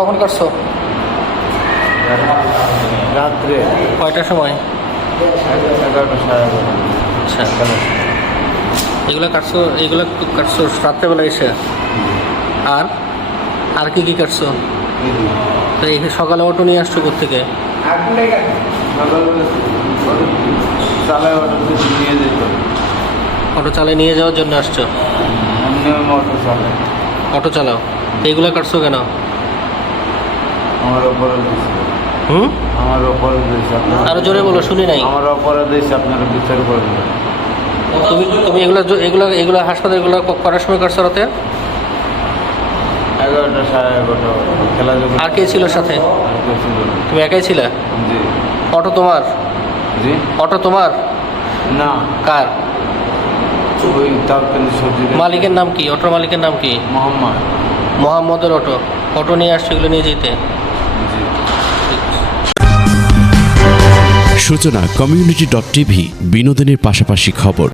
কখন কাটছো? রাত্রে কয়টার সময়? 11টা সাড়ে 11টা। আচ্ছা, এগুলো কাটছো রাত্রেবেলা এসে? আর আর কি কি কাটছো? তো এই সকালে অটো নিয়ে আসছো কোত্থেকে? সকালবেলা চালায় অটোতে নিয়ে যেত। অটো চালিয়ে নিয়ে যাওয়ার জন্য আসছো? এমনি অটো চালায়। অটো চালাও, তো এগুলো কাটছো কেন? আমার অপরাধ হয়েছে। আমার অপরাধ হয়েছে। আরো জোরে বলো, শুনি নাই। আমার অপরাধ হয়েছে, আপনারা বিচার করবেন। তুমি এগুলো হাসপাতাল এগুলো করার সময় কাটছো রাতে? 11টা সাড়ে 11টা খেলা যখন। আর কে ছিল সাথে? আর কেউ ছিল না। তুমি একাই ছিলে? জি। অটো তোমার? জি অটো তোমার? না, কার? ওই তারকালি সবজি মালিকের নাম কি? অটোর মালিকের নাম কি? মোহাম্মদ। মোহাম্মদের অটো। অটো নিয়ে আসছো এগুলো নিয়ে যেতে? জি। সূচনা community.tv বিনোদনের পাশাপাশি খবর।